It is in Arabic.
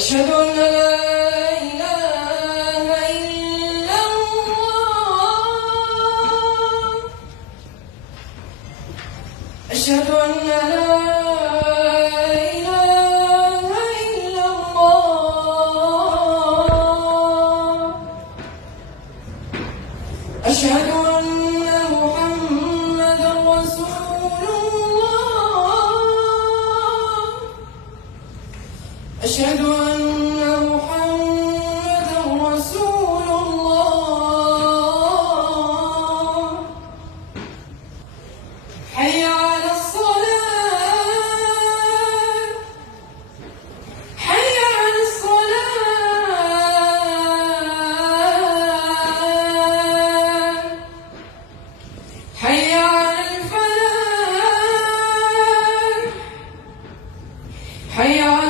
أشهد أن لا إله إلا الله. أشهد أن لا إله إلا الله. أشهد أن محمدًا رسول الله. أشهد أن محمدًا رسول الله. حي على الصلاة. حي على الصلاة. حي على الفلاح. حي على